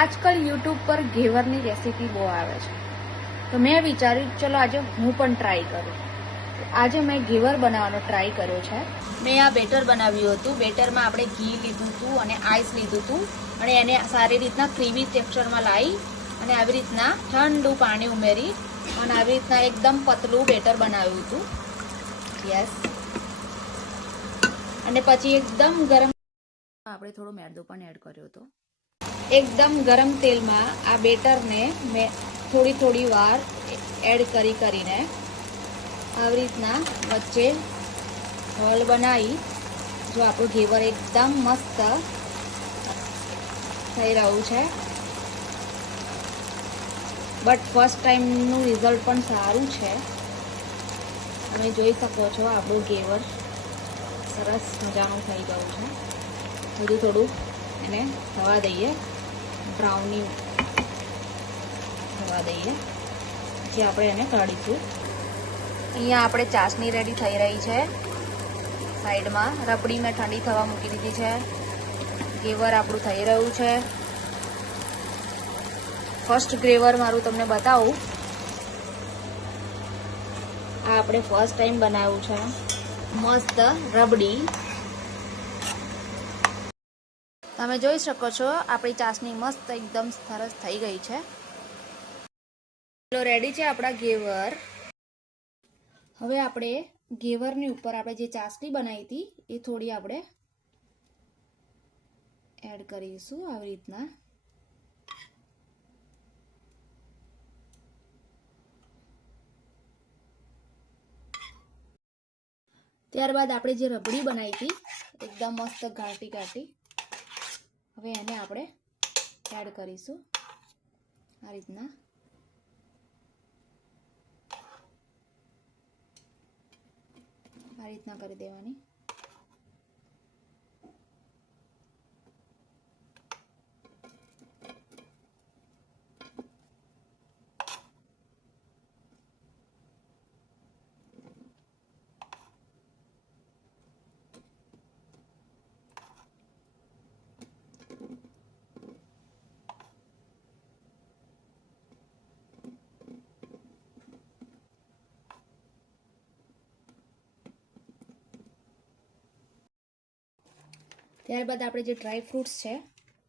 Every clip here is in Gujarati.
આજકાલ યુટ્યુબ પર ઘેવરની રેસીપી બહુ આવે છે, તો મેં વિચાર્યું ચલો આજે હું પણ ટ્રાય કરું. આજે મેં ઘેવર બનાવવાનો ટ્રાય કર્યો છે. મેં આ બેટર બનાવ્યું હતું. બેટરમાં આપણે ઘી લીધું હતું અને આઈસ લીધું હતું અને એને સારી રીતના ક્રીમી ટેક્સચરમાં લાવી અને આવી રીતના ઠંડુ પાણી ઉમેરી અને આવી રીતના એકદમ પતલું બેટર બનાવ્યું હતું. યસ. અને પછી એકદમ ગરમ આપણે થોડો મેદો પણ એડ કર્યો હતો. એકદમ ગરમ તેલમાં આ બેટરને મેં થોડી વાર એડ કરીને આવી રીતના વચ્ચે હોલ બનાવી જો આપણું ઘેવર એકદમ મસ્ત થઈ રહ્યું છે. બટ ફર્સ્ટ ટાઈમનું રિઝલ્ટ પણ સારું છે. તમે જોઈ શકો છો આપણું ઘેવર સરસ મજાનું થઈ ગયું છે. થોડું એને થવા દઈએ, બ્રાઉની થવા દઈએ, પછી આપણે એને કાઢીશું. અહીંયા આપણે ચાસણી રેડી થઈ રહી છે. સાઈડમાં રબડી મેં ઠંડી થવા મૂકી દીધી છે. ઘેવર આપણું થઈ રહ્યું છે. ફર્સ્ટ ઘેવર મારું તમને બતાવું. આ આપણે ફર્સ્ટ ટાઈમ બનાવ્યું છે. મસ્ત રબડી. તમે જોઈ શકો છો આપણી ચાસણી મસ્ત એકદમ સરસ થઈ ગઈ છે. રેડી છે આપણા ઘેવર. હવે આપણે ઘેવરની ઉપર આપણે જે ચાસણી બનાવી હતી એ થોડી આપણે એડ કરીશું આવી રીતના. ત્યારબાદ આપણે જે રબડી બનાવી હતી એકદમ મસ્ત ઘાટી હવે એને આપણે એડ કરીશું આ રીતના. કરી દેવાની. ત્યારબાદ આપણે જે ડ્રાય ફ્રૂટ્સ છે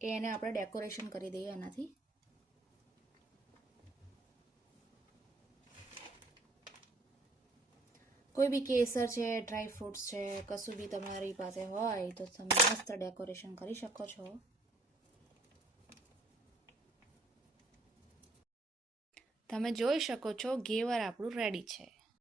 એને આપણે ડેકોરેશન કરી દઈએ એનાથી. કોઈ બી કેસર છે, ડ્રાય ફ્રૂટ્સ છે, કશું બી તમારી પાસે હોય તો તમે મસ્ત ડેકોરેશન કરી શકો છો. તમે જોઈ શકો છો ઘેવર આપણું રેડી છે.